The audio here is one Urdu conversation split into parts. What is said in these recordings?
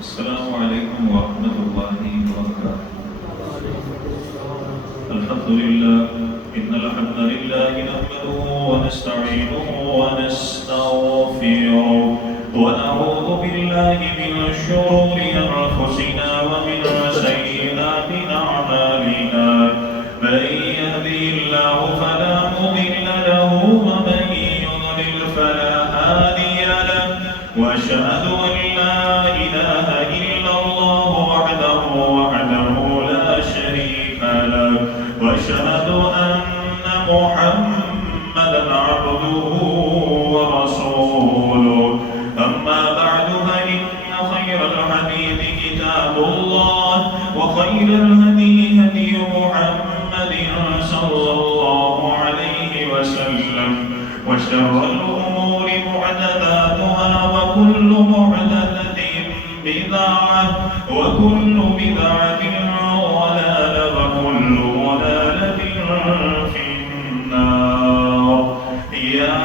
السلام عليكم ورحمة الله وبركاته. الحمد لله إن الحمد لله نحمده ونستعينه ونستغفره ونعوذ بالله من شرور أنفسنا ومن سيئات أعمالنا من يهده الله فلا مضل له ومن يضلل فلا هادي له وأشهد أن لا إله إلا الله وحده لا شريك له وأشهد أن محمدا عبده ورسوله أما بعد فإن خير الحديث كتاب الله وخير الهدي هدي محمد صلى الله عليه وسلم وشر الأمور محدثاتها وكل محدثة بدعة وكل بدعة ضلالة وكل ضلالة في النار. يا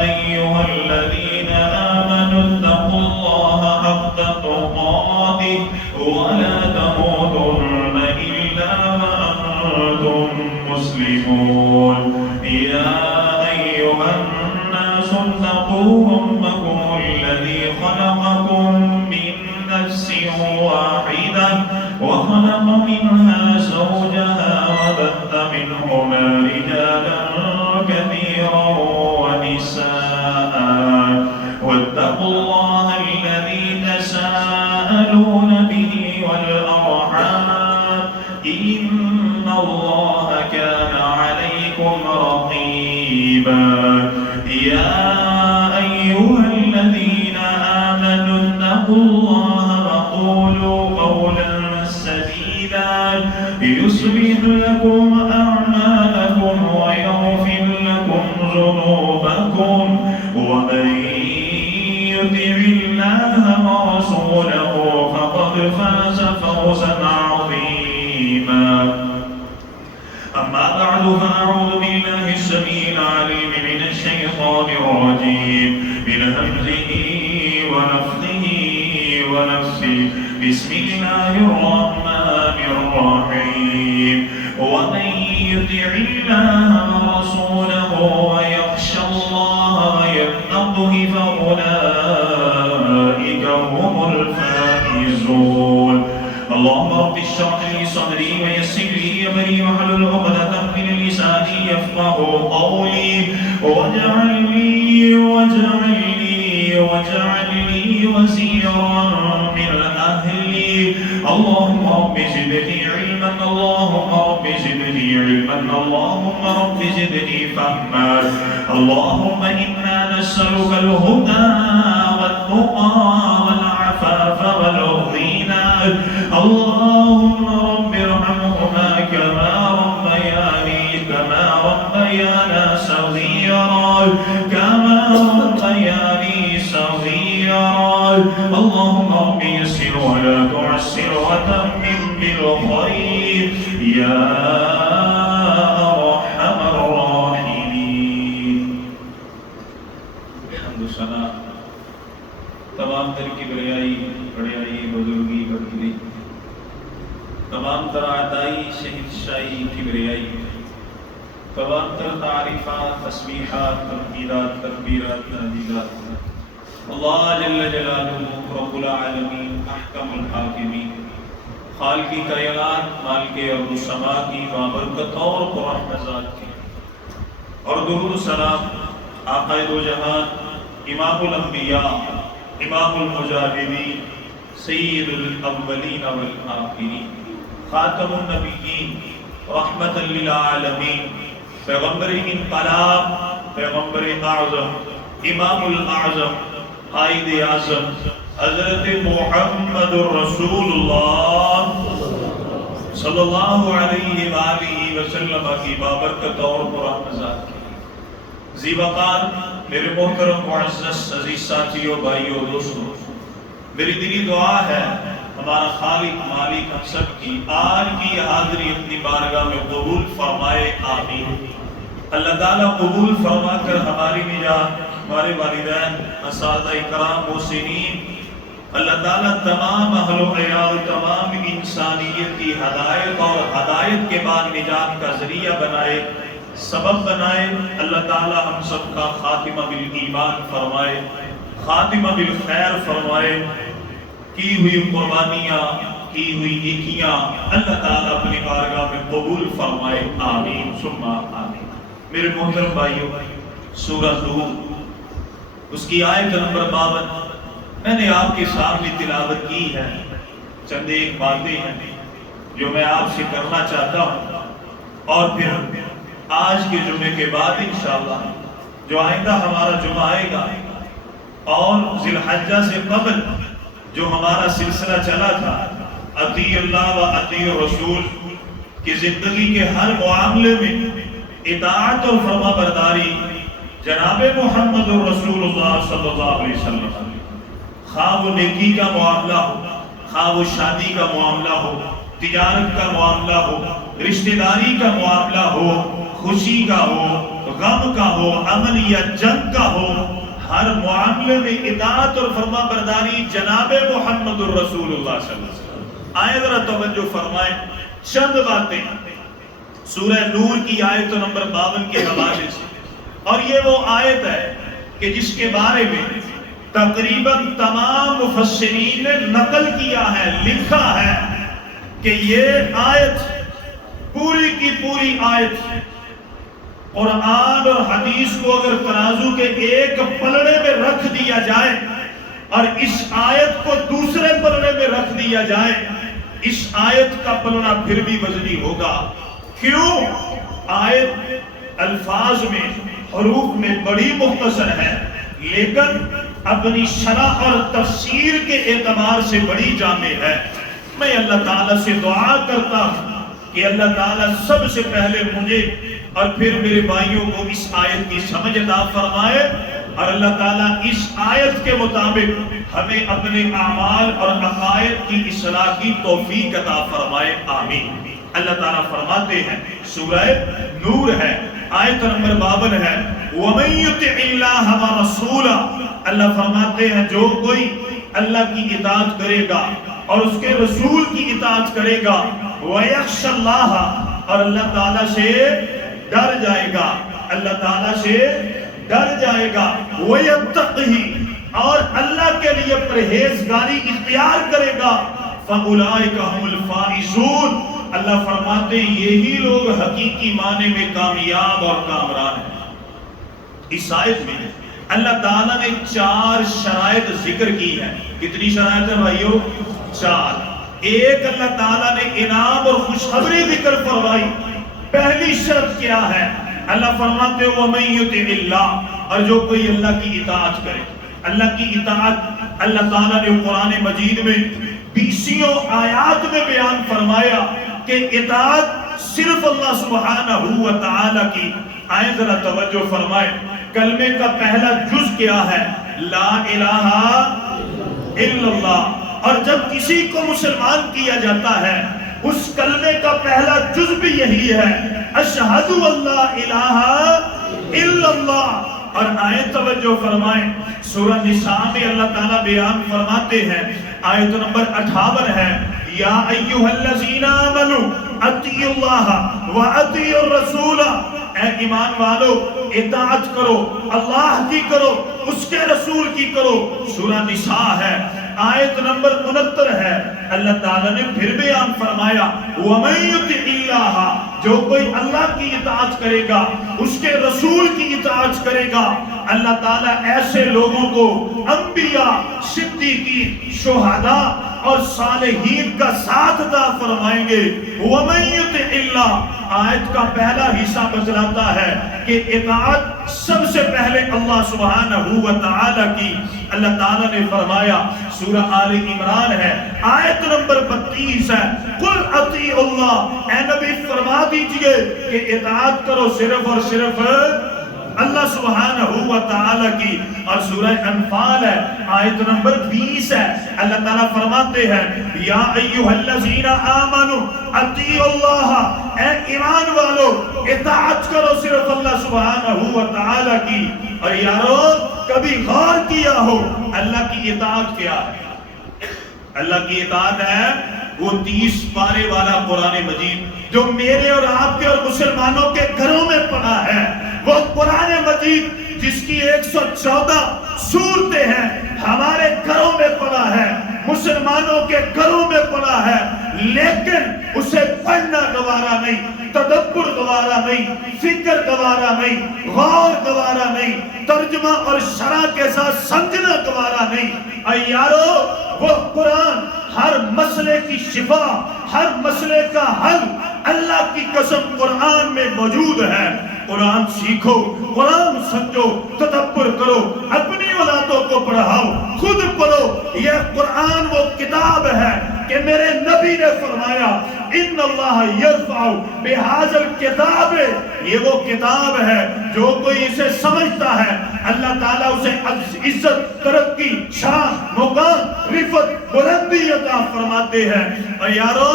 أيها الذين آمنوا اتقوا الله حق تقاته ولا تموتن إلا وأنتم مسلمون. يا أيها الناس اتقوا ربكم الذي خلقكم من نفس واحدة وخلق منها زوجها وبث منهما رجالا كثيرا ونساء واتقوا الله الذي تساءلون به والأرحام إن الله كان عليكم رقيبا. يا أيها الذين آمنوا اتقوا الله فوزا عظيما. أما بعد فأعوذ بالله السميع العليم من الشيطان الرجيم من همزه ونفخه ونفسه. بسم الله الرحمن الرحيم. ومن يطع الله ورسوله ويخشى الله ويتقه فأولئك هم الفائزون. اللهم رب اشرح لي صدري ويسر لي امري واحلل عقدة من لساني يفقهوا قولي واجعل لي وزيرا من اهلي. اللهم رب زدني علما اللهم رب زدني علما اللهم رب زدني فهما. اللهم انا نسألك الهدى والتقى والعفاف والغنى. اللهم رب ارحمهما كما ربيانا صغيرا اللهم رب يسر ولا تعسر وتمم بالخير يا ارحم الراحمين. الحمد لله. تمام تر کی بڑیائی بزرگی بڑی تمام تر عطائی شہنشاہی کبریائی تمام تر تعریفات تسبیحات تمجیدات تکبیرات تہلیلات اللہ جل جلالہ رب العالمین احکم الحاکمین خالقی کائنات مالک ارض و سما کی بابرکت اور پررحمت ذات کی اور درود و سلام آقا دو جہان امام الانبیاء امام المجاہدین سید الاولین والآخرین خاتم النبیین رحمت للعالمین پیغمبر انقلاب پیغمبر اعظم امام الاعظم قائد اعظم حضرت محمد رسول اللہ صلی اللہ علیہ وآلہ وسلم کی بابرکت اور پررحمت ذات کی زیبقار میرے محترم معزز عزیز ساتھیوں بھائیوں دوستوں، میری دلی دعا ہے ہمارا خالق مالک ہم سب کی آج کی حاضری اپنی بارگاہ میں قبول فرمائے آمین۔ اللہ تعالیٰ قبول فرما کر ہماری نجات، ہمارے والدین، اساتذہ اکرام محسنین، اللہ تعالیٰ تمام اہل و عیال تمام انسانیت کی ہدایت اور ہدایت کے بعد نجات کا ذریعہ بنائے، سبب بنائے۔ اللہ تعالیٰ ہم سب کا خاتمہ بالایمان فرمائے، خاتمہ بالخیر فرمائے، کی ہوئی قربانیاں کی ہوئی نیکیاں اللہ تعالیٰ اپنی بارگاہ میں قبول فرمائے آمین ثم آمین۔ میرے محترم بھائیوں، سورہ نور اس کی آیت نمبر 52 میں نے آپ کے سامنے تلاوت کی ہے۔ چند ایک باتیں ہیں جو میں آپ سے کرنا چاہتا ہوں، اور پھر آج کے جمعے کے بعد انشاءاللہ جو آئندہ ہمارا جمعہ آئے گا اور ذی الحجہ سے قبل جو ہمارا سلسلہ چلا تھا اطیع اللہ و اطیع رسول کی زندگی کے ہر معاملے میں اطاعت اور فرما برداری جناب محمد رسول اللہ صلی اللہ علیہ وسلم، خواہ وہ نیکی کا معاملہ ہو، خواہ وہ شادی کا معاملہ ہو، تجارت کا معاملہ ہو، رشتہ داری کا معاملہ ہو، خوشی کا ہو، غم کا ہو، امن یا جنگ کا ہو، ہر معاملے میں اطاعت اور فرما برداری جناب محمد الرسول اللہ صلی اللہ علیہ وسلم۔ آئے ذرا توجہ فرمائیں چند باتیں سورہ نور کی آیت نمبر 52 کے حوالے سے، اور یہ وہ آیت ہے کہ جس کے بارے میں تقریباً تمام مفسرین نے نقل کیا ہے، لکھا ہے کہ یہ آیت پوری کی پوری آیت قرآن اور حدیث کو اگر ترازو کے ایک پلڑے میں رکھ دیا جائے اور اس آیت کو دوسرے پلڑے میں رکھ دیا جائے، اس آیت کا پلڑا پھر بھی وزنی ہوگا۔ کیوں؟ آیت الفاظ میں حروف میں بڑی مختصر ہے، لیکن اپنی شرح اور تفسیر کے اعتبار سے بڑی جامع ہے۔ میں اللہ تعالیٰ سے دعا کرتا ہوں کہ اللہ تعالیٰ سب سے پہلے مجھے اور پھر میرے بھائیوں کو اس آیت کی سمجھ عطا فرمائے، اور اللہ تعالیٰ اس آیت کے مطابق ہمیں اپنے اعمال اور عقائد کی اصلاح کی توفیق عطا فرمائے، آمین۔ اللہ تعالیٰ فرماتے ہیں، سورہ نور ہے، آیت نمبر 52 ہے، وَمَن يُطِعِ اللَّهَ وَرَسُولَهُ، اللہ فرماتے ہیں جو کوئی اللہ کی اطاعت کرے گا اور اس کے رسول کی اطاعت کرے گا، وَيَخْشَ اللَّهَ، اور اللہ تعالیٰ سے ڈر جائے گا، اللہ تعالیٰ سے ڈر جائے گا، وَيَتَّقِهِ، اور اللہ کے لیے پرہیزگاری اختیار کرے گا، فَأُولَئِكَ هُمُ الْفَائِزُونَ، اللہ فرماتے ہیں یہی لوگ حقیقی معنی میں کامیاب اور کامران ہیں۔ اس آیت میں اللہ تعالیٰ نے 4 شرائط ذکر کی ہیں۔ کتنی شرائط ہیں بھائیو؟ 4۔ ایک اللہ تعالیٰ نے انعام اور خوشخبری ذکر فرمائی۔ پہلی شرط کیا ہے؟ اللہ فرماتے ہیں وَمَن يُطِعِ اللَّهَ، اور جو کوئی اللہ کی اطاعت کرے۔ اللہ کی اطاعت اللہ تعالیٰ نے قرآن مجید میں 20 آیات میں بیان فرمایا کہ اطاعت صرف اللہ سبحانہ و تعالیٰ کی۔ آئیں ذرا توجہ فرمائیں، کلمے کا پہلا جز کیا ہے؟ لا الہ الا اللہ۔ اور جب کسی کو مسلمان کیا جاتا ہے اس کلمے کا پہلا جز بھی یہی ہے، اشہد ان لا الہ الا اللہ۔ اور آئیں توجہ فرمائیں، سورہ نساء میں اللہ تعالیٰ بیان فرماتے ہیں، آیت نمبر 58 ہے، یا ایھا الذین آمنوا اطیعوا اللہ واطیعوا الرسول، اے ایمان والو اطاعت کرو، اللہ کی کرو، اس کے رسول کی کرو۔ سورہ نساء ہے، آیت نمبر 69 ہے، اللہ تعالیٰ نے پھر بیان فرمایا وَمَن يُطِعِ اللَّهَ، جو کوئی اللہ کی اطاعت کرے گا، اس کے رسول کی اطاعت کرے گا، اللہ تعالیٰ ایسے لوگوں کو انبیاء، صدیقین، شہداء اور صالحین کا ساتھ عطا فرمائیں گے۔ وَمَن يُطِعِ اللَّهَ، آیت کا پہلا حصہ بتلاتا ہے کہ اطاعت سب سے پہلے اللہ سبحانہ و تعالیٰ کی۔ اللہ تعالیٰ نے فرمایا، سورہ آل عمران ہے، آیت نمبر 32 ہے، قُلْ اطیعوا اللہ، اے نبی فرما دیجئے کہ اطاعت کرو صرف اور صرف اللہ سبحانہ و تعالیٰ کی۔ اور سورہ انفال ہے، آیت نمبر 20 ہے، اللہ تعالیٰ فرماتے ہیں یا ایھا الذین آمنوا اطیعوا اللہ، اے ایمان والو اطاعت کرو صرف اللہ سبحانہ و تعالیٰ کی۔ اور یارو کبھی غور کیا ہو اللہ کی اطاعت کیا ہے؟ اللہ کی اطاعت ہے وہ 30 پارے والا قرآن مجید جو میرے اور آپ کے اور مسلمانوں کے گھروں میں پڑا ہے، وہ قرآن مجید جس کی 114 سورتیں ہیں ہمارے گھروں میں پڑا ہے، مسلمانوں کے گھروں میں پڑا ہے، لیکن اسے پڑھنا گوارا نہیں، تدبر گوارا نہیں، فکر گوارا نہیں، غور گوارا نہیں، ترجمہ اور شرح کے ساتھ سمجھنا گوارا نہیں۔ اے یارو وہ قرآن ہر مسئلے کی شفا، ہر مسئلے کا حل اللہ کی قسم قرآن میں موجود ہے۔ قرآن سیکھو، قرآن سمجھو، تدبر کرو، اپنی اولادوں کو پڑھاؤ، خود پڑھو۔ یہ قرآن وہ کتاب ہے کہ میرے نبی نے فرمایا ان اللہ یرفع بہذا الکتاب، یہ وہ کتاب ہے جو کوئی اسے سمجھتا ہے اللہ تعالیٰ اسے عزت، ترقی، شان، مقام، رفعت، بلندی عطا فرماتے ہیں۔ اور یارو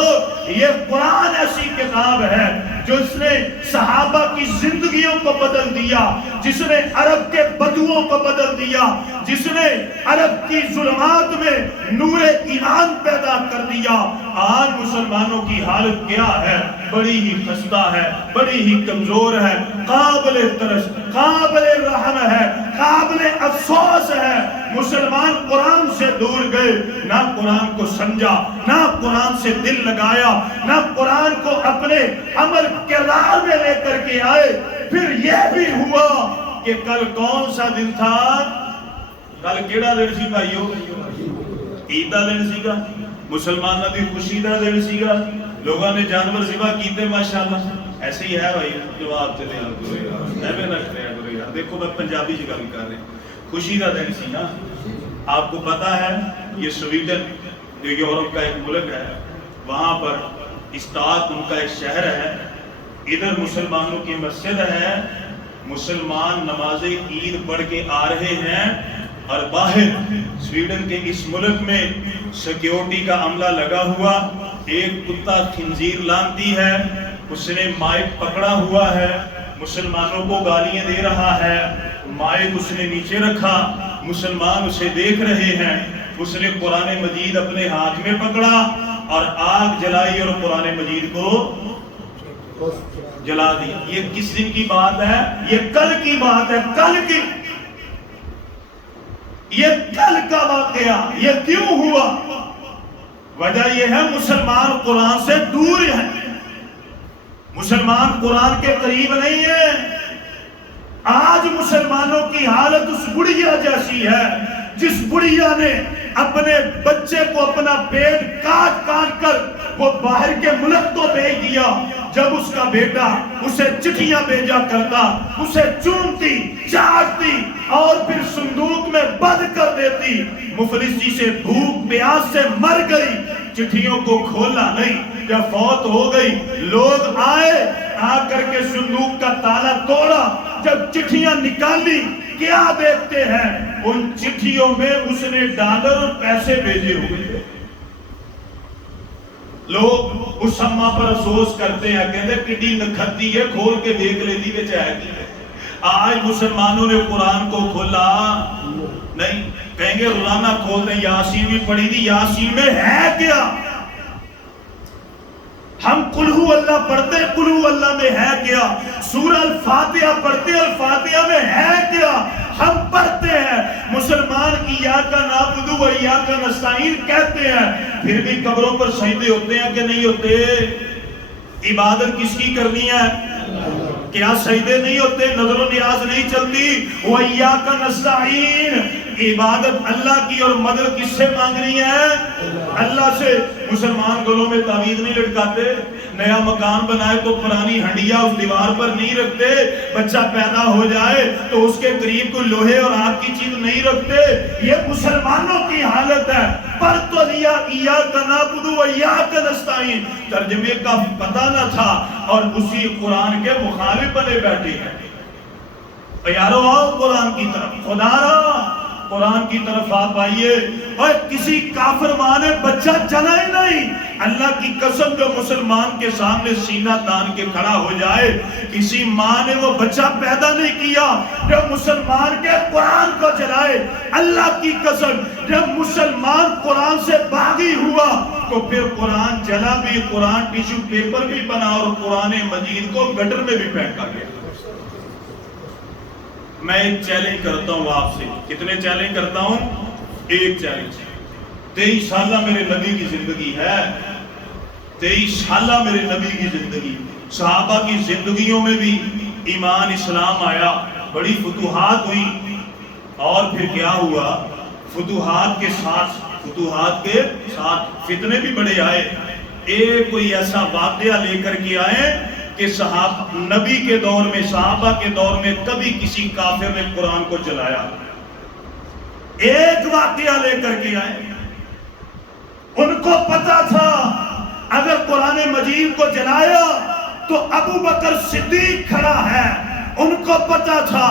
یہ قرآن ایسی کتاب ہے جو اس نے صحابہ کی زندگیوں کو بدل دیا، جس نے عرب کے بدوؤں کو بدل دیا، جس نے عرب کی ظلمات میں نور ایمان پیدا کر دیا۔ آج مسلمانوں کی حالت کیا ہے؟ بڑی ہی خستہ ہے، بڑی ہی کمزور ہے، قابل ترس، قابل رحم ہے، قابل افسوس ہے۔ مسلمان قرآن سے دور گئے، نہ قرآن کو سمجھا، نہ قرآن سے دل لگایا، نہ قرآن کو اپنے عمل کردار میں لے کر کے آئے۔ پھر یہ بھی ہوا کہ کل کون سا دن تھا؟ کل کیڑا دن سی بھائیو؟ عید دا دن سی گا، مسلمانوں کی خوشی دا دن سی گا، لوگوں نے جانور ذبح کیتے ماشاءاللہ۔ ایسے ہی ہے بھائی، جواب تے دیا کرو یار، ایویں نہ کریا کرو یار۔ دیکھو میں پنجابی جگہ بھی کر رہے ہیں، خوشی دا دن سی نا۔ آپ کو پتا ہے یہ سویڈن جو یورپ کا ایک ملک ہے، وہاں پر اسٹاک ان کا ایک شہر ہے، ادھر مسلمانوں کی مسجد ہے، مسلمان نماز عید پڑھ کے آ رہے ہیں اور باہر سویڈن کے اس ملک میں سیکیورٹی کا عملہ لگا ہوا، ایک کتا خنزیر لانتی ہے، اس نے مائک پکڑا ہوا ہے، مسلمانوں کو گالیاں دے رہا ہے، مائک اس نے نیچے رکھا، مسلمان اسے دیکھ رہے ہیں، اس نے قرآن مجید اپنے ہاتھ میں پکڑا اور آگ جلائی اور قرآن مجید کو جلا دی۔ یہ کس دن کی بات ہے؟ یہ کل کی بات ہے، کل کی، یہ کل کا واقعہ۔ یہ کیوں ہوا؟ وجہ یہ ہے مسلمان قرآن سے دور ہیں، مسلمان قرآن کے قریب نہیں ہے۔ آج مسلمانوں کی حالت اس بڑھیا جیسی ہے جس بڑھیا نے اپنے بچے کو اپنا پیٹ کاٹ کاٹ کر وہ باہر کے ملک تو بھیج دیا، جب اس کا بیٹا اسے چٹھیاں بھیجا کرتا، اسے چومتی چاٹتی اور پھر صندوق میں بند کر دیتی، مفلسی سے بھوک پیاس سے مر گئی، چٹھیوں کو کھولا نہیں، جب فوت ہو گئی لوگ آئے، آ کر کے صندوق کا تالا توڑا، جب چٹھیاں نکالی کیا دیکھتے ہیں؟ ان چٹھیوں میں اس نے ڈالر اور پیسے بھیجے ہوئے تھے۔ لوگ اس اماں پر افسوس کرتے ہیں، کہتے ہیں کڈی نکھتی ہے، کھول کے دیکھ لیتی کہ چاہے کی ہے۔ آج مسلمانوں نے قرآن کو کھولا نہیں، کہیں گے روزانہ کھول دیں، یاسین بھی پڑھی تھی، یاسین میں ہے کیا؟ ہم قل ہو اللہ پڑھتے ہیں، قل ہو اللہ میں ہے کیا؟ سورہ الفاتحہ پڑھتے ہیں، الفاتحہ میں ہے کیا؟ ہم پڑھتے ہیں، مسلمان ایاک نعبد و ایاک نستعین کہتے ہیں، پھر بھی قبروں پر سجدے ہوتے ہیں کہ نہیں ہوتے؟ عبادت کس کی کرنی ہے؟ کیا سجدے نہیں ہوتے؟ نظر و نیاز نہیں چلتی؟ وَإِيَّاكَ نَسْتَعِينُ، عبادت اللہ کی اور مدد کس سے مانگنی ہے؟ اللہ سے۔ مسلمان گلوں میں تعویذ نہیں لٹکاتے، نیا مکان بنائے تو پرانی ہنڈیا اس دیوار پر نہیں رکھتے، بچہ پیدا ہو جائے تو اس کے قریب کوئی لوہے اور آگ کی چیز نہیں رکھتے۔ یہ مسلمانوں کی حالت ہے۔ پر تو لیا ایاک نعبد و ایاک نستعین، ترجمے کا پتہ نہ تھا اور اسی قرآن کے مخالف بنے بیٹھے ہیں۔ یارو آؤ قرآن کی طرف، خدا را قرآن کی طرف آپ آئیے۔ اور کسی کافر ماں نے بچہ جنا ہی نہیں، اللہ کی قسم جو مسلمان کے سامنے سینہ تان کے کھڑا ہو جائے، کسی ماں نے وہ بچہ پیدا نہیں کیا جو مسلمان کے قرآن کو جلائے۔ اللہ کی قسم جب مسلمان قرآن سے باغی ہوا تو پھر قرآن جلا بھی، قرآن ٹیشو پیپر بھی بنا اور قرآن مجید کو گٹر میں بھی پھینکا گیا۔ میں ایک چیلنج کرتا ہوں آپ سے، کتنے چیلنج کرتا ہوں؟ ایک چیلنج۔ 23 سالہ میرے نبی کی زندگی ہے، 23 سالہ میرے نبی کی زندگی، صحابہ کی زندگیوں میں بھی ایمان اسلام آیا، بڑی فتوحات ہوئی، اور پھر کیا ہوا؟ فتوحات کے ساتھ فتنے بھی بڑے آئے۔ ایک کوئی ایسا واقعہ لے کر کے آئے کہ نبی کے دور میں، صحابہ کے دور میں کبھی کسی کافر نے قرآن کو جلایا؟ ایک واقعہ لے کر کے آئے۔ ان کو پتا تھا اگر قرآن مجید کو جلایا تو ابو بکر صدیق کھڑا ہے، ان کو پتا تھا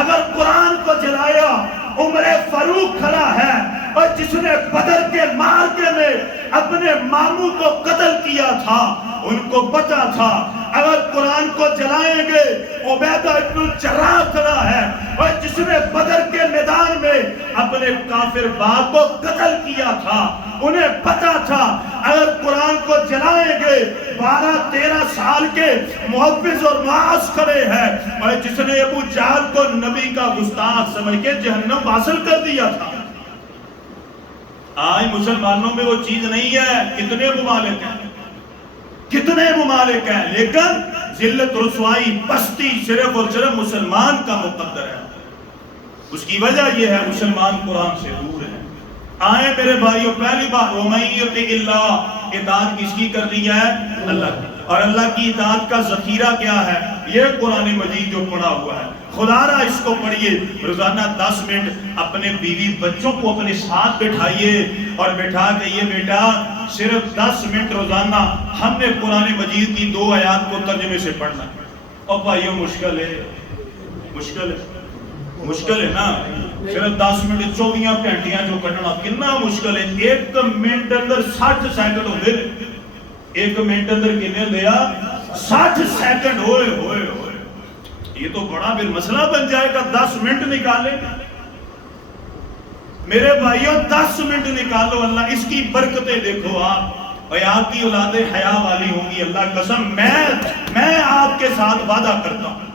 اگر قرآن کو جلایا عمر فاروق کھڑا ہے، اور جس نے بدر کے معرکے میں اپنے ماموں کو قتل کیا تھا، ان کو پتا تھا اگر قرآن کو جلائیں گے عبیدہ ابن الجراح کھڑا ہے، اور جس نے بدر کے میدان میں اپنے کافر باپ کو قتل کیا تھا، انہیں پتا تھا اگر قرآن کو جلائیں گے 12-13 سال کے محفظ اور معاذ کھڑے ہیں، اور جس نے ابو جہل کو نبی کا گستاخ سمجھ کے جہنم حاصل کر دیا تھا۔ آج مسلمانوں میں وہ چیز نہیں ہے۔ کتنے ممالک ہیں، کتنے ممالک ہیں، لیکن ذلت رسوائی پستی صرف اور صرف مسلمان کا مقدر ہے۔ اس کی وجہ یہ ہے مسلمان قرآن سے دور ہیں۔ آئیں میرے بھائیوں، پہلی بات وَمَن يُطِعِ اللَّهَ، اطاعت کس کی کرنی ہے؟ اللہ کی۔ اور اللہ کی اطاعت کا ذخیرہ کیا ہے؟ یہ قرآن مجید جو پڑھا ہوا ہے۔ خدا را اس کو پڑھیے، روزانہ 10 منٹ اپنے بیوی بچوں کو اپنے ساتھ بٹھائیے اور بٹھا کے یہ بیٹا صرف 10 منٹ روزانہ ہم نے قرآن مجید کی 2 آیات کو ترجمے سے پڑھنا ہے۔ اور بھائیوں مشکل ہے، مشکل ہے نا. صرف 10 منٹ 24 گھنٹیاں جو کٹنا کتنا مشکل ہے. 1 منٹ اندر 60 سیکنڈ ہوتے ہیں. 1 منٹ اندر کتنے ہوتے ہیں 60 سیکنڈ. ہوئے ہوئے ہوئے یہ تو بڑا پھر مسئلہ بن جائے گا. 10 منٹ نکالے میرے بھائیوں 10 منٹ نکالو. اللہ اس کی برکتیں دیکھو. آپ کی اولادیں حیا والی ہوں گی. اللہ قسم میں آپ کے ساتھ وعدہ کرتا ہوں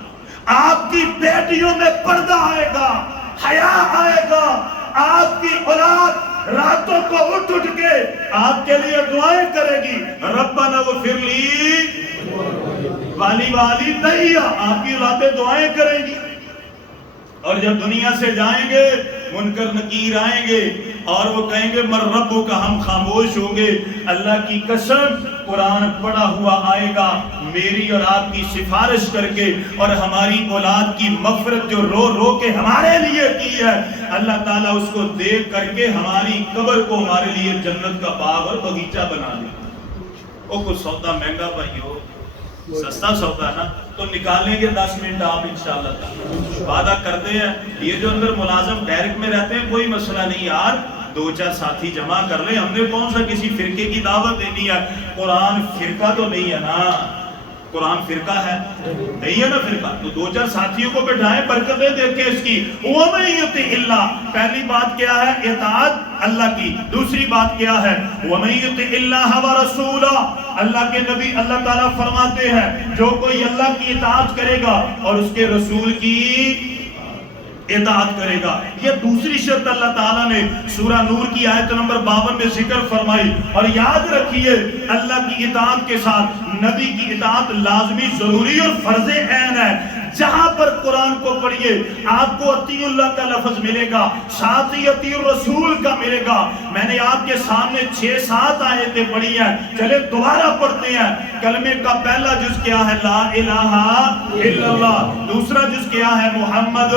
آپ کی بیٹیوں میں پردہ آئے گا, حیا آئے گا. آپ کی اولاد راتوں کو اٹھ کے آپ کے لیے دعائیں کرے گی. ربنا اغفر لی والدی. آپ کی اولادیں دعائیں کریں گی. اور جب دنیا سے جائیں گے منکر نکیر آئیں گے اور وہ کہیں گے مر ربک کا, ہم خاموش ہوں گے. اللہ کی قسم قرآن پڑھا ہوا آئے گا میری اور آپ کی سفارش کر کے, اور ہماری اولاد کی مغفرت جو رو رو کے ہمارے لیے کی ہے اللہ تعالیٰ اس کو دیکھ کر کے ہماری قبر کو ہمارے لیے جنت کا باغ اور باغیچہ بنا دے. وہ کچھ سودا مہنگا بھائی ہو, سستا سودا نا. تو نکالیں گے 10 منٹ آپ انشاءاللہ. وعدہ کرتے ہیں یہ جو اندر ملازم ڈائریکٹ میں رہتے ہیں کوئی مسئلہ نہیں یار, 2-4 ساتھی جمع کر لیں. ہم نے کون سا کسی فرقے کی دعوت دینی ہے. قرآن فرقہ تو نہیں ہے نا. قرآن فرقہ ہے نہیں ہے نا فرقہ. تو 2-4 ساتھیوں کو بٹھائیں برکتیں دیکھیں اس کی. وَمَن يُطِعِ اللَّهَ, پہلی بات کیا ہے اطاعت اللہ کی. دوسری بات کیا ہے وَمَن يُطِعِ اللَّهَ وَرَسُولَهُ, اللہ کے نبی اللہ تعالیٰ فرماتے ہیں جو کوئی اللہ کی اطاعت کرے گا اور اس کے رسول کی اطاعت کرے گا. یہ دوسری شرط اللہ تعالیٰ نے سورہ نور کی آیت نمبر 52 میں ذکر فرمائی. اور یاد رکھیے اللہ کی اطاعت کے ساتھ نبی کی اطاعت لازمی ضروری اور فرض عین ہے. جہاں پر قرآن کو پڑھیے آپ کو اطیع اللہ کا لفظ ملے گا, ساتھ ہی اطیع الرسول کا ملے گا. میں نے آپ کے سامنے 6-7 آیتیں پڑھی ہیں, چلے دوبارہ پڑھتے ہیں. کلمے کا پہلا جز کیا ہے لا الہ الا اللہ, دوسرا جز کیا ہے محمد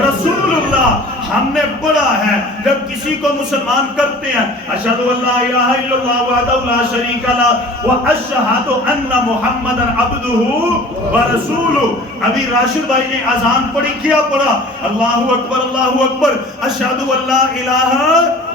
رسول اللہ. ہم نے پڑھا ہے جب کسی کو مسلمان کرتے ہیں اشہد ان لا الہ الا اللہ وحدہ لا شریک لہ واشہد ان محمدا عبدہ ورسولہ. ابھی راشد بھائی نے اذان پڑھی, کیا پڑھا اللہ اکبر اشہد ان لا الہ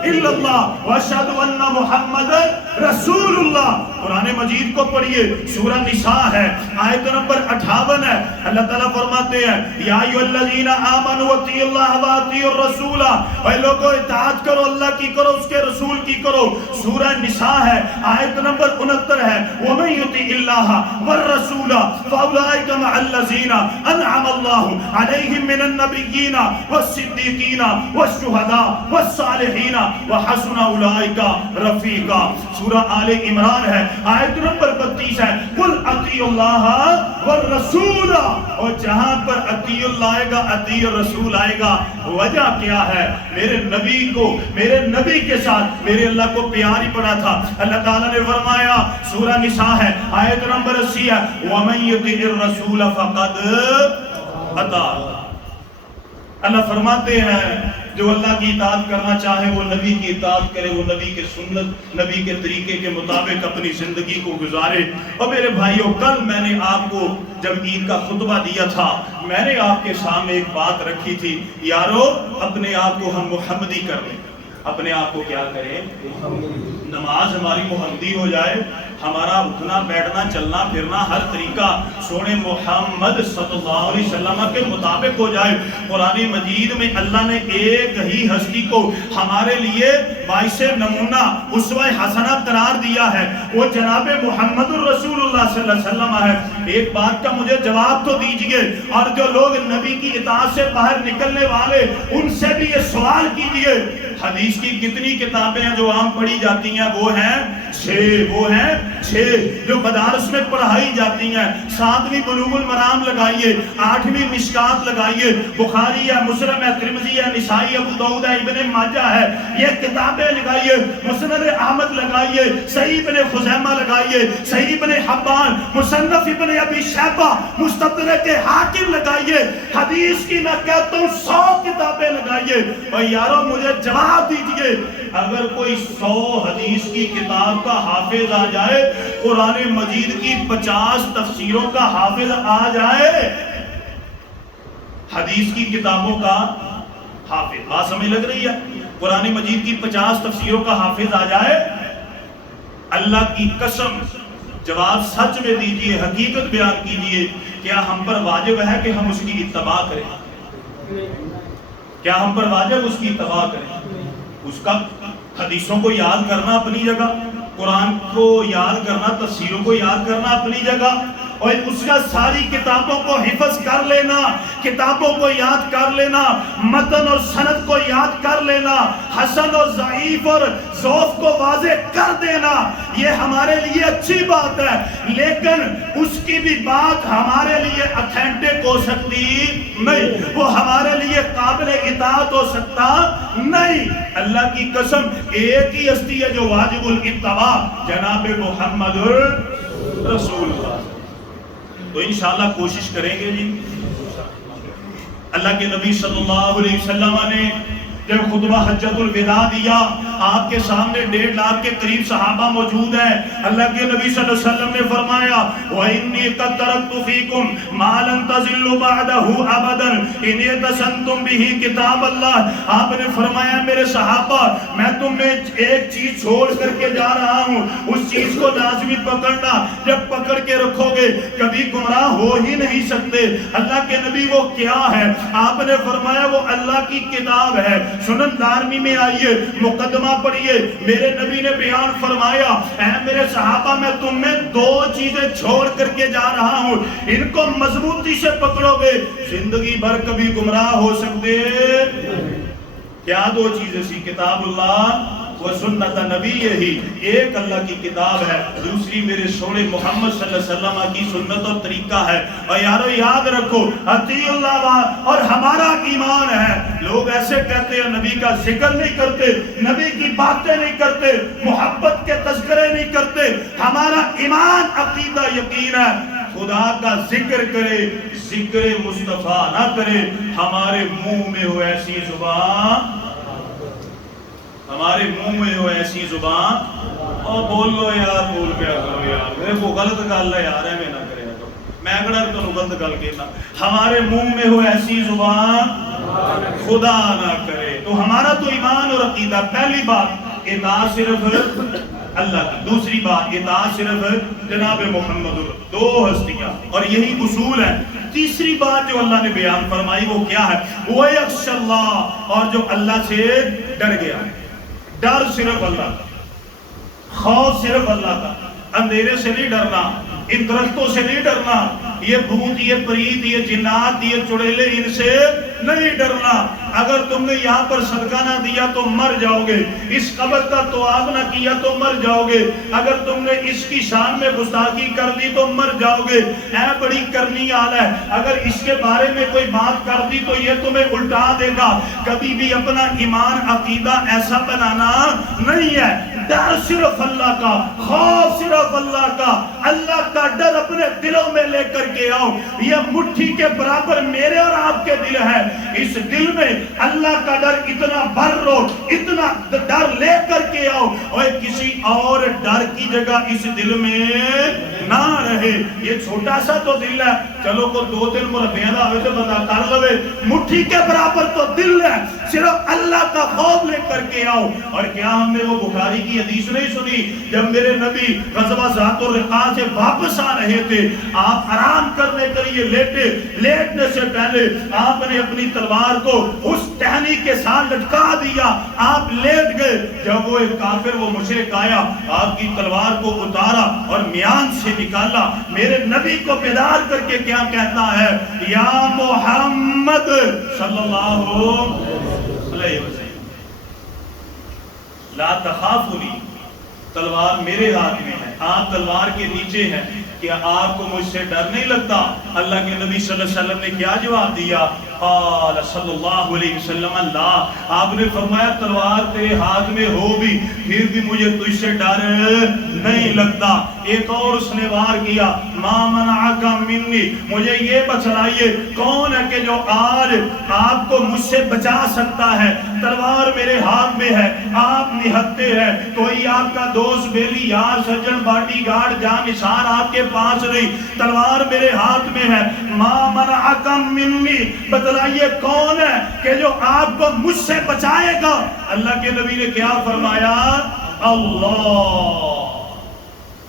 الا اللہ واشہد ان محمدا رسول اللہ. قرآن مجید کو پڑھیے, سورہ نساء ہے آیت نمبر 58 ہے. اللہ تعالیٰ فرماتے ہیں یا ایھا الذین آمنوا اطیعوا اللہ واطیعوا الرسول, اے لوگو اطاعت کرو اللہ کی کرو اس کے رسول کی کرو. سورہ نساء ہے آیت نمبر 69 ہے ومن یطع اللہ والرسول فاولئک مع الذین انعم اللہ علیہم من النبیین والصدیقین والشہداء والصالحین وحسن اولئک رفیقا. سورہ آل عمران ہے آیت نمبر 32 ہے قل اطیعوا اللہ والرسول, اور جہاں پر اطیع اللہ آئے گا اطیع الرسول آئے گا. وجہ کیا ہے میرے نبی کو میرے نبی کے ساتھ میرے اللہ کو پیار ہی پڑا تھا. اللہ تعالیٰ نے فرمایا سورہ نساء ہے آیت نمبر 80 ہے وَمَن يُطِعِ الرَّسُولَ فَقَدْ اطاع اللہ. اللہ فرماتے ہیں جو اللہ کی اطاعت کرنا چاہے وہ نبی کی اطاعت کرے, وہ نبی کے سنت نبی کے طریقے کے مطابق اپنی زندگی کو گزارے. اور میرے بھائیوں کل میں نے آپ کو جب عید کا خطبہ دیا تھا میں نے آپ کے سامنے ایک بات رکھی تھی, یارو اپنے آپ کو ہم محمدی کر لیں. اپنے آپ کو کیا کریں, نماز ہماری محمدی ہو جائے, ہمارا اٹھنا بیٹھنا چلنا پھرنا ہر طریقہ سونے محمد صلی اللہ علیہ وسلم کے مطابق ہو جائے. قرآن مجید میں اللہ نے ایک ہی ہستی کو ہمارے لیے باعث نمونہ اسوہ حسنہ قرار دیا ہے, وہ جناب محمد الرسول اللہ صلی اللہ علیہ وسلم ہے. ایک بات کا مجھے جواب تو دیجئے, اور جو لوگ نبی کی اطاعت سے باہر نکلنے والے ان سے بھی یہ سوال کیجئے حدیث کی کتنی کتابیں ہیں جو عام پڑھی جاتی ہیں, وہ ہیں 6 جو مدارس میں پڑھائی جاتی ہیں. 7ویں بلوغ المرام لگائیے, 8ویں مشکات لگائیے, بخاری ہے, مسلم ہے, ترمذی ہے, نسائی, ابو داؤد ہے, ابن ماجہ ہے, یہ کتابیں لگائیے. مسند احمد لگائیے, صحیح ابن خزیمہ لگائیے, صحیح ابن حبان, مصنف ابن ابی شیبہ, مستدرک حاکم لگائیے. حدیث کی میں کہتا ہوں 100 کتابیں لگائیے. اور یارو مجھے جواب دیجئے, اگر کوئی 100 حدیث کی کتاب کا حافظ آ جائے, قرآن مجید کی 50 تفسیروں کا حافظ آ جائے, حدیث کی کتابوں کا حافظ. بات سمجھ لگ رہی ہے؟ قرآن مجید کی 50 تفسیروں کا حافظ آ جائے، اللہ کی قسم جواب سچ میں دیجئے، حقیقت بیان کیجئے، کیا ہم پر واجب ہے کہ ہم اس کی اتباع کریں؟ کیا ہم پر واجب اس کی اتباع کریں؟ اس کا حدیثوں کو یاد کرنا اپنی جگہ، قرآن کو یاد کرنا، تفسیروں کو یاد کرنا اپنی جگہ، اور اس کا ساری کتابوں کو حفظ کر لینا، کتابوں کو یاد کر لینا، متن اور سند کو یاد کر لینا، حسن اور ضعیف اور ضعف کو واضح کر دینا، یہ ہمارے لیے اچھی بات ہے، لیکن اس کی بھی بات ہمارے لیے اتھینٹک ہو سکتی نہیں، وہ ہمارے لیے قابل اطاعت ہو سکتا نہیں. اللہ کی قسم ایک ہی ہستی ہے جو واجب الاتباع، جناب محمد رسول اللہ. تو انشاءاللہ کوشش کریں گے جی. اللہ کے نبی صلی اللہ علیہ وسلم نے جب خطبہ حجت الوداع دیا، آپ کے سامنے 1.5 لاکھ کے قریب صحابہ موجود ہیں. اللہ کے نبی صلی اللہ علیہ وسلم نے فرمایا وَإِنِّي قَدْ تَرَكْتُ فِيكُمْ مَا لَن تَضِلُّوا بَعْدَهُ أَبَدًا إِنْ اعْتَصَمْتُمْ بِهِ کتاب اللہ. آپ نے فرمایا میرے صحابہ میں تمہیں ایک چیز چھوڑ کر کے جا رہا ہوں، اس چیز کو لازمی پکڑنا، جب پکڑ کے رکھو گے کبھی گمراہ ہو ہی نہیں سکتے. اللہ کے نبی وہ کیا ہے؟ آپ نے فرمایا وہ اللہ کی کتاب ہے. سنن دارمی میں آئیے، مقدمہ پڑھیے، میرے نبی نے بیان فرمایا اے میرے صحابہ میں تمہیں 2 چیزیں چھوڑ کر کے جا رہا ہوں، ان کو مضبوطی سے پکڑو گے زندگی بھر کبھی گمراہ ہو سکتے. کیا 2 چیزیں سی؟ کتاب اللہ و سنت نبی. یہی ایک اللہ کی کتاب ہے، دوسری میرے سونے محمد صلی اللہ علیہ وسلم کی سنت اور طریقہ ہے. اور یارو یاد رکھو اطیع اللہ اور ہمارا ایمان ہے. لوگ ایسے کہتے ہیں نبی کا ذکر نہیں کرتے، نبی کی باتیں نہیں کرتے، محبت کے تذکرے نہیں کرتے. ہمارا ایمان عقیدہ یقین ہے. خدا کا ذکر کرے، ذکر مصطفیٰ نہ کرے، ہمارے منہ میں ہو ایسی زبان، ہمارے منہ میں ہو ایسی زبان، اور بول لو یار، بول گیا کرو یار، دیکھو غلط گل ہے یار، میں نہ کرے تو میں کہنا تو غلط گل کہنا. ہمارے منہ میں ہو ایسی زبان خدا نہ کرے. تو ہمارا تو ایمان اور عقیدہ. پہلی بات اطاعت صرف اللہ کی، دوسری بات اطاعت صرف جناب محمد. 2 ہستیاں اور یہی اصول ہے. تیسری بات جو اللہ نے بیان فرمائی وہ کیا ہے؟ وہ یخشی اللہ، اور جو اللہ سے ڈر گیا. ڈر صرف اللہ کا، خوف صرف اللہ کا. اندھیرے سے نہیں ڈرنا، ان درختوں سے نہیں ڈرنا، یہ بھوت، یہ پریت، یہ جنات، یہ چڑیلے، ان سے نہیں ڈرنا. اگر تم نے یہاں پر صدقہ نہ دیا تو مر جاؤ گے، اس قبر کا طواف نہ کیا تو مر جاؤ گے، اگر تم نے اس کی شان میں گستاخی کر دی تو مر جاؤ گے. اے بڑی کرنی آل ہے، اگر اس کے بارے میں کوئی بات کر دی تو یہ تمہیں الٹا دے گا. کبھی بھی اپنا ایمان عقیدہ ایسا بنانا نہیں ہے. ڈر صرف اللہ کا، خوف صرف اللہ کا. اللہ کا ڈر اپنے دلوں میں لے کر کے آؤ. یہ مٹھی کے برابر میرے اور آپ کے دل ہے. اس دل میں اللہ کا ڈر اتنا بھر لو، اتنا ڈر لے کر کے آؤ، اور کسی اور ڈر کی جگہ اس دل میں نہ رہے. یہ چھوٹا سا تو دل ہے، چلو کو 2 دن مربیاں دا ہوئے تو بندہ کر لوے. مٹھی کے برابر تو دل ہے. صرف اللہ کا خوف لے کر کے آؤ. اور کیا ہم نے وہ بخاری کی حدیث نہیں سنی؟ جب میرے نبی غزوہ ذات الرقاع سے واپس آ رہے تھے، آپ آرام کرنے کے لیے لیٹے. لیٹنے سے پہلے آپ نے اپنی تلوار کو اس ٹہنی کے ساتھ لٹکا دیا. آپ لیٹ گئے. جب وہ ایک کافر، وہ مشرک آیا، آپ کی تلوار کو اتارا اور میان سے نکالا. میرے نبی کو بیدار کر کے کیا کہتا ہے؟ یا محمد صلی اللہ علیہ وسلم لا تخافونی، تلوار میرے ہاتھ میں ہے، آپ تلوار کے نیچے ہیں، کیا آپ کو مجھ سے ڈر نہیں لگتا؟ اللہ کے نبی صلی اللہ علیہ وسلم نے کیا جواب دیا؟ قال صلی اللہ علیہ وسلم اللہ، آپ نے فرمایا تلوار تیرے ہاتھ میں ہو بھی پھر بھی مجھے تجھ سے ڈر نہیں لگتا. ایک اور اس نے وار کیا، ما منعک منی، مجھے یہ بتلائیے کون ہے کہ جو آج آپ کو مجھ سے بچا سکتا ہے؟ تلوار میرے ہاتھ میں ہے، آپ نہتے ہیں، کوئی آپ کا دوست، بیلی، یار، سجن، باڈی گارڈ، جان نثار آپ کے پاس نہیں، تلوار میرے ہاتھ میں ہے. ما منعک منی، بھلا یہ کون ہے کہ جو آپ کو مجھ سے بچائے گا؟ اللہ کے نبی نے کیا فرمایا؟ اللہ۔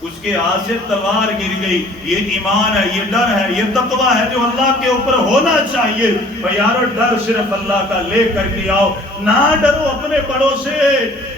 اس کے ہاتھ سے تلوار گر گئی۔ یہ ایمان ہے، یہ ڈر ہے، یہ تقوی ہے جو اللہ کے اوپر ہونا چاہیے۔ یارو ڈر صرف اللہ کا لے کر کے آؤ، نہ ڈرو اپنے بڑوں سے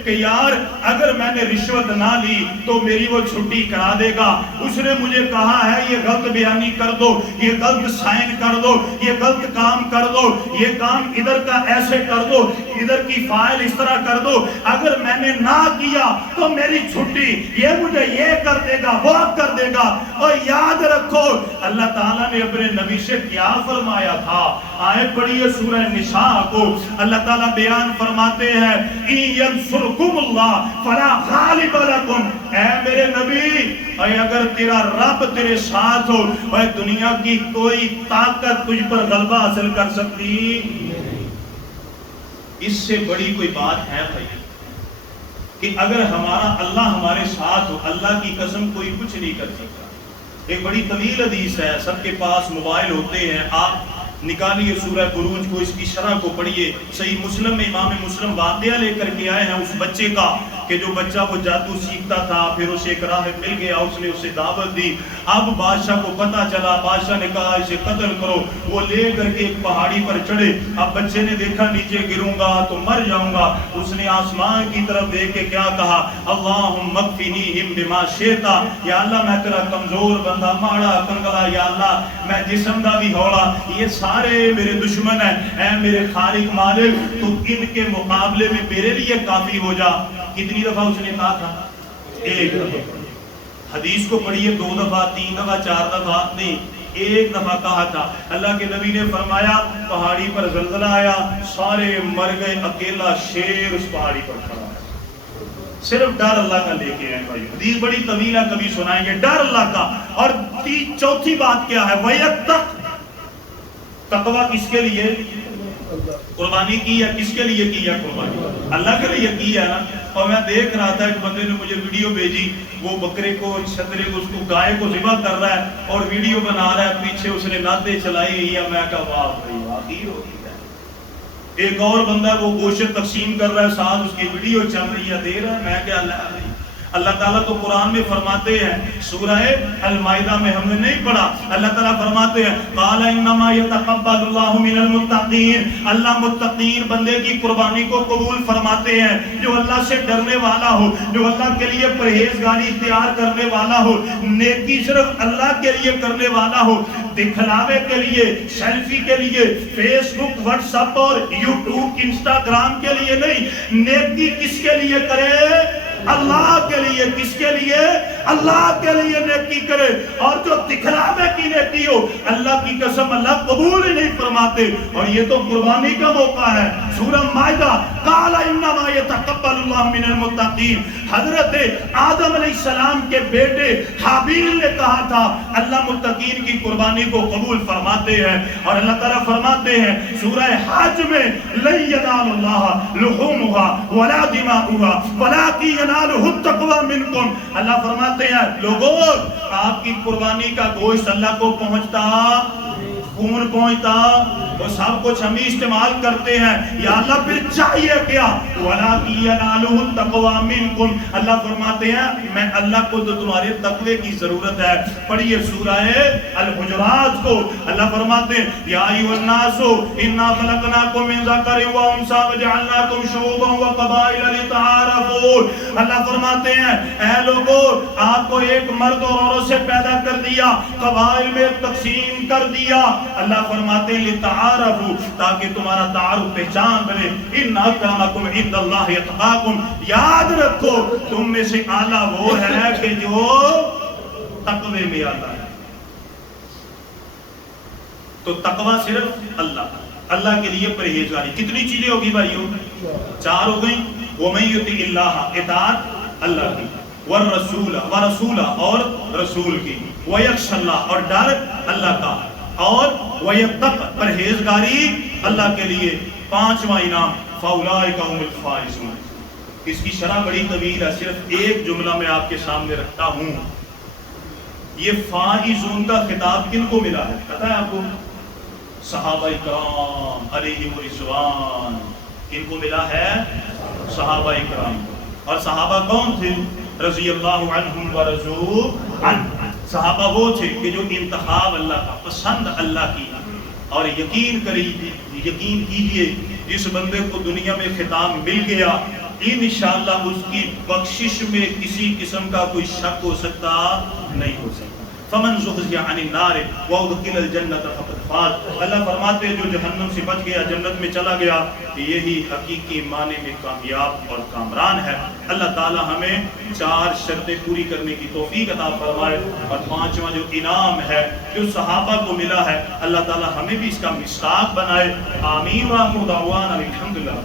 کہ یار اگر میں نے رشوت نہ لی تو میری وہ چھٹی کرا دے گا، اس نے مجھے کہا ہے یہ غلط بیانی کر دو، یہ غلط سائن کر دو، یہ غلط کام کر دو، یہ کام ادھر کا ایسے کر دو، ادھر کی فائل اس طرح کر دو، اگر میں نے نہ کیا تو میری چھٹی، یہ مجھے یہ کر دے گا، وہ کر دے گا۔ اور یاد رکھو اللہ تعالیٰ نے اپنے نبی سے کیا فرمایا تھا؟ آیت پڑھیے سورہ نساء کو، اللہ تعالیٰ بیان فرماتے ہیں اِن يَنْصُرْكُمُ اللَّهُ فَلَا غَالِبَ لَكُمْ، اے میرے نبی اگر تیرا رب تیرے ساتھ ہو اور دنیا کی کوئی طاقت تجھ پر غلبہ حاصل کر سکتی؟ اس سے بڑی کوئی بات ہے بھائی کہ اگر ہمارا اللہ ہمارے ساتھ ہو، اللہ کی قسم کوئی کچھ نہیں کر سکتا۔ ایک بڑی طویل حدیث ہے، سب کے پاس موبائل ہوتے ہیں، آپ نکالیے سورہ بروج کو، اس کی شرح کو پڑھیے۔ صحیح مسلم میں امام مسلم واقعہ لے کر کے آئے ہیں اس بچے کا کہ جو بچہ وہ جادو سیکھتا تھا، پھر اسے ایک راہب مل گیا، اس نے اسے دعوت دی۔ اب بادشاہ کو پتہ چلا، بادشاہ نے کہا اسے قتل کرو، وہ لے کر کے ایک پہاڑی پر چڑھے۔ اب بچے نے دیکھا نیچے گروں گا تو مر جاؤں گا، اس نے آسمان کی طرف دیکھ کے کیا کہا؟ اللہم اکفنیہم بما شئت، یا اللہ میں تیرا کمزور بندہ، ماڑا کنگلا، یا اللہ میں جسم دا بھی ہوڑا، یہ سارے میرے دشمن ہیں، اے میرے خالق مالک تو ان کے مقابلے میں میرے لیے کافی ہو جا۔ کتنی دفعہ اس نے کہا تھا؟ ایک دفعہ۔ حدیث کو پڑھیے 2 دفعہ 3 دفعہ 4 دفعہ نہیں، ایک دفعہ کہا تھا۔ اللہ کے نبی نے فرمایا پہاڑی پر زلزلہ آیا، سارے مر گئے، اکیلا شیر اس پہاڑی پر کھڑا ہے۔ صرف ڈر اللہ کا لے کے آئے بھائی، حدیث بڑی طویل ہے، کبھی سنائیں گے۔ ڈر اللہ کا۔ اور چوتھی بات کیا ہے؟ وَيَتَّقْ، تقوی کس کے لیے؟ قربانی کی ہے کس کے لیے کی ہے؟ قربانی اللہ کے لیے کی ہے نا۔ اور میں دیکھ رہا تھا ایک بندے نے مجھے ویڈیو بھیجی، وہ بکرے کو، چھترے کو، اس کو گائے کو ذبح کر رہا ہے اور ویڈیو بنا رہا ہے، پیچھے اس نے نعتیں چلائی ہوئی ہے۔ میں کہا واہ بھائی واہ، خیر ہو گئی ہے۔ ایک اور بندہ وہ گوشت تقسیم کر رہا ہے، ساتھ اس کی ویڈیو چل رہی ہے، دے رہا ہے۔ میں کہا اللہ تعالیٰ تو قرآن میں فرماتے ہیں، سورہ المائدہ میں ہم نے نہیں پڑھا، اللہ تعالیٰ فرماتے ہیں قال انما يتقبل الله من المتقین، اللہ متقین بندے کی قربانی کو قبول فرماتے ہیں۔ جو اللہ سے ڈرنے والا ہو، جو اللہ کے لیے پرہیزگاری اختیار کرنے والا ہو، نیکی صرف اللہ کے لیے کرنے والا ہو، دکھلاوے کے لیے، سیلفی کے لیے، فیس بک، واٹس ایپ اور یوٹیوب، انسٹاگرام کے لیے نہیں، نیکی کس کے لیے کرے؟ اللہ کے لیے۔ کس کے لیے؟ اللہ کے لیے نیکی کرے۔ اور جو دکھلاوے کی نیکی ہو، اللہ کی قسم اللہ قبول ہی نہیں فرماتے۔ اور یہ تو قربانی کا موقع ہے۔ سورہ مائدہ قال انما يتقبل الله من المتقین، حضرت آدم علیہ السلام کے بیٹے حابیل نے کہا تھا اللہ متقین کی قربانی کو قبول فرماتے ہیں۔ اور اللہ تعالیٰ فرماتے ہیں سورہ حج میں لن ينال الله لحومها ولا دماؤها ولكن يناله التقوى منكم، اللہ فرماتے ہیں لوگوں آپ کی قربانی کا گوشت اللہ کو پہنچتا، خون پہنچتا، وہ سب کچھ ہم ہی استعمال کرتے ہیں، یا اللہ پھر چاہیے کیا؟ وَلَكِنْ يَنَالُهُ التَّقْوَى مِنْكُمْ، اللہ فرماتے ہیں میں اللہ کو تو تمہارے تقوی کی ضرورت ہے۔ پڑھیے سورہ الحجرات کو، اللہ فرماتے ہیں یا ایھا الناس انا خلقناکم من ذکر و انثی وجعلناکم شعوبا وقبائل لتعارفوا، اللہ فرماتے ہیں اے لوگو آپ کو ایک مرد اور عورت سے پیدا کر دیا، قبائل میں تقسیم کر دیا، اللہ فرماتے ہیں لتعارفوا، تاکہ تمہارا تعارف پہچان بنے۔ ان اکرمکم عند اللہ اتقاکم، یاد رکھو تم میں سے اعلیٰ وہ ہے کہ جو تقوی میں آتا ہے۔ تو تقوی صرف اللہ کے لیے پرہیزگاری۔ کتنی چیزیں ہوگی بھائیو؟ 4 ہو گئیں۔ وَمَن يُطِعِ اللَّهَ، اطاعت اللہ کی، وَالرَّسُولَ اور رسول کی، وَيَخْشَى اللَّهَ اور ڈر اللہ کا، اور وَيَتَّقِ پرہیزگاری اللہ کے لیے۔ 5واں انعام فَأُولَٰئِكَ هُمُ الْفَائِزُونَ۔ اس کی شرح بڑی طویل ہے، صرف ایک جملہ میں آپ کے سامنے رکھتا ہوں۔ یہ فائزون کا خطاب کن کو ملا ہے پتہ ہے آپ کو؟ صحابہ کرام علیہم رضوان، ان کو ملا ہے صحابہ کرام. اور صحابہ کون تھے؟ رضی اللہ عنہم ورضوا عنہ. صحابہ وہ تھے کہ جو انتخاب اللہ کا، پسند اللہ کی. اور یقین کیجئے جس بندے کو دنیا میں خطاب مل گیا، انشاءاللہ اس کی بخشش میں کسی قسم کا کوئی شک ہو سکتا نہیں ہو سکتا. فمن زحزح عن النار وادخل الجنة فقد فاز. اللہ فرماتے ہیں جو جہنم سے بچ گیا، جنت میں چلا گیا، یہی حقیقی معنی میں کامیاب اور کامران ہے. اللہ تعالی ہمیں 4 شرطیں پوری کرنے کی توفیق عطا فرمائے. اور 5واں جو انعام ہے جو صحابہ کو ملا ہے، اللہ تعالی ہمیں بھی اس کا مصداق بنائے. آمین. وآخر دعوانا الحمدللہ.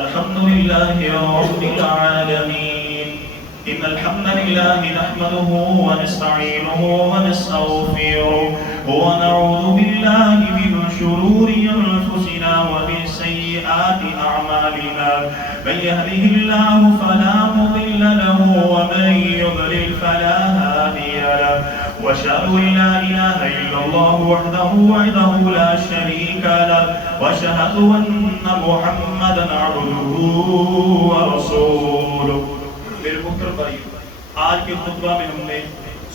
الحمد لله رب العالمين. إن الحمد لله نحمده ونستعينه ونستغفره ونعوذ بالله من شرور أنفسنا ومن سيئات أعمالنا. من يهده الله فلا مضل له ومن يضلل فلا هادي له. وأشهد أن لا إله إلا الله وحده لا شريك له وأشهد أن محمدا عبده ورسوله. میرے محترم بھائی، آج کے خطبہ میں ہم نے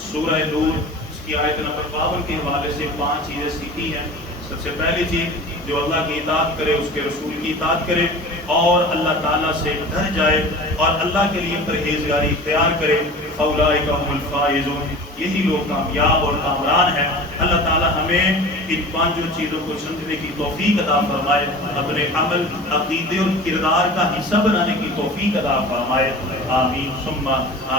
سورہ نور اس کی آیت نمبر 52 کے حوالے سے 5 چیزیں سیکھی ہیں. سب سے پہلی چیز، جو اللہ کی اطاعت کرے اس کے رسول کی اطاعت کرے اور اللہ تعالیٰ سے ڈر جائے اور اللہ کے لیے پرہیزگاری اختیار کرے. فاولئک هم الفائزون. یہی لوگ کامیاب اور کامران ہیں. اللہ تعالیٰ ہمیں ان 5 چیزوں کو سمجھنے کی توفیق عطا فرمائے، اپنے عمل، عقیدے اور کردار کا حصہ بنانے کی توفیق عطا فرمائے. آمین ثم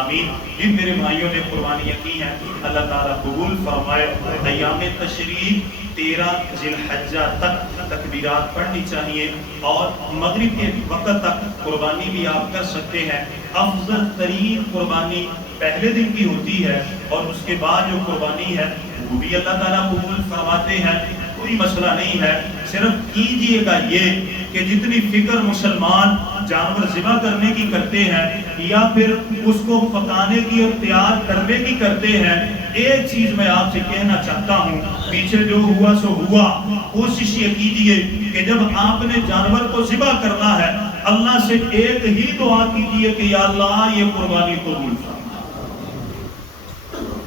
آمین. جن میرے بھائیوں نے قربانیاں کی ہیں اللہ تعالیٰ قبول فرمائے. ایام تشریق 13 ذی الحجہ تک تکبیرات پڑھنی چاہیے اور مغرب کے وقت تک قربانی بھی آپ کر سکتے ہیں. افضل ترین قربانی پہلے دن کی ہوتی ہے اور اس کے بعد جو قربانی ہے وہ بھی اللہ تعالیٰ قبول فرماتے ہیں. کوئی مسئلہ نہیں ہے. صرف کیجئے گا یہ کہ جتنی فکر مسلمان جانور ذبح کرنے کی کرتے ہیں یا پھر اس کو پکانے کی اور تیار کرنے کی کرتے ہیں، ایک چیز میں آپ سے کہنا چاہتا ہوں، پیچھے جو ہوا سو ہوا. کوشش یہ کیجئے کہ جب آپ نے جانور کو ذبح کرنا ہے اللہ سے ایک ہی دعا کیجئے کہ یا اللہ یہ قربانی قبول فرما.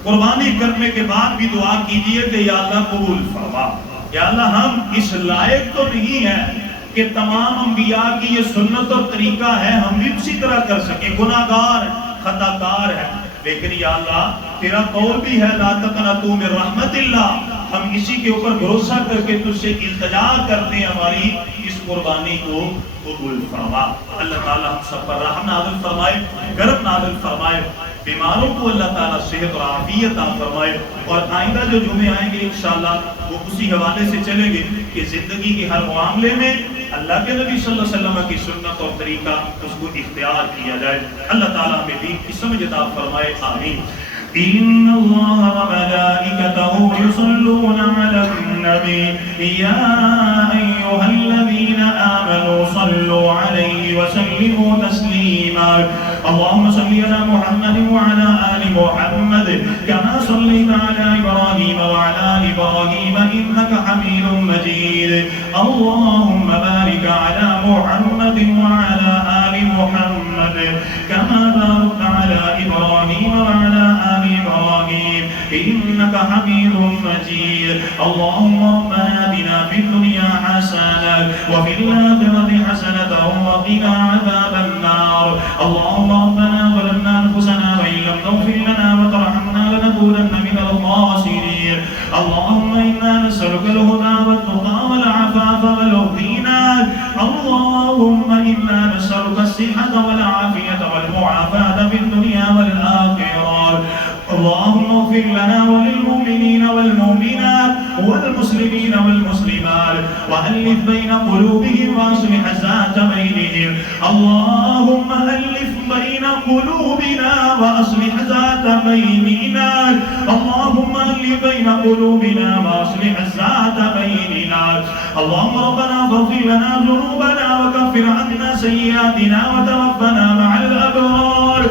قربانی کرنے کے بعد بھی دعا کیجئے کہ یا اللہ قبول فرما. یا اللہ ہم اس لائق تو نہیں ہیں کہ تمام انبیاء کی یہ سنت اور طریقہ ہے ہم بھی اسی طرح کر سکیں، گناہگار خطا کار ہے، لیکن یا اللہ تیرا قول بھی ہے لا تقنطوا من رحمت اللہ. ہم اسی کے اوپر بھروسہ کر کے تجھ سے التجا کرتے ہیں ہماری اس قربانی کو قبول فرما. اللہ تعالیٰ ہم سب پر رحم نازل فرمائے، کرم نازل فرمائے. بیماروں کو اللہ تعالیٰ صحت اور عافیت عطا فرمائے. اور آئندہ جو جمعے آئیں گے انشاءاللہ وہ اسی حوالے سے چلیں گے کہ زندگی کے ہر معاملے میں اللہ کے نبی صلی اللہ علیہ وسلم کی سنت اور طریقہ اس کو اختیار کیا جائے. اللہ تعالیٰ ہمیں دین کی سمجھ عطا فرمائے. آمین. إن الله وملائكته يصلون على النبي يا أيها الذين آمنوا صلوا عليه وسلموا تسليما. اللهم صل على محمد وعلى آل محمد كما صليت على إبراهيم وعلى آل إبراهيم إنك حميد مجيد. اللهم بارك على محمد وعلى آل محمد كما باركت على إبراهيم وعلى آل إبراهيم إنك حميد مجيد. اللهم ربنا آتنا في الدنيا حسنة وفي الآخرة حسنة وقنا عذاب النار. اللهم ربنا ظلمنا أنفسنا وإن لم تغفر لنا وترحمنا لنكونن من الخاسرين. اللهم إنا نسألك الهدى والتقى والعفاف والغنى. اللهم إنا نسألك الصحة والعافية والمعافاة في الدنيا والآخرة. اللهم اغفر لنا وللمؤمنين والمؤمنات والمسلمين والمسلمات وألف بين قلوبهم وأصلح ذات بينهم. اللهم ألف بين قلوبنا وأصلح ذات بيننا. اللهم ألف بين قلوبنا وأصلح ذات بيننا. النار اللهم ربنا فاغفر لنا ذنوبنا وكفر عنا سيئاتنا وتوفنا مع الأبرار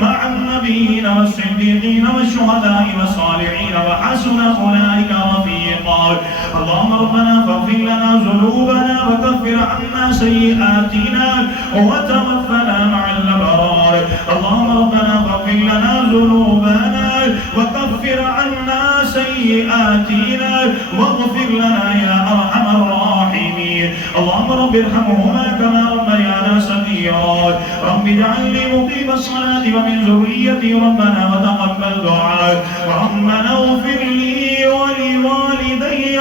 مع النبيين والصديقين والشهداء والصالحين وحسن أولئك رفيقا اللهم ربنا فاغفر لنا ذنوبنا وكفر عنا سيئاتنا وتوفنا مع الأبرار اللهم ربنا فاغفر لنا ذنوبنا وكفر عنا سيئاتنا واغفر لنا يا أرحم الراحمين اللهم رب ارحمهما كما ربيانا صغيرا رب اجعلني مقيم الصلاة ومن ذريتي ربنا وتقبل دعاء ربنا اغفر لي ولوالدي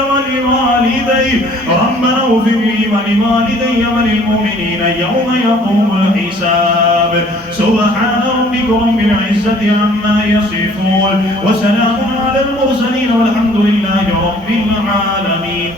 ربنا اغفر لي ولوالدي وللمؤمنين يوم يقوم الحساب سبحان ربك رب العزة عما يصفون وسلام على المرسلين والحمد لله رب العالمين.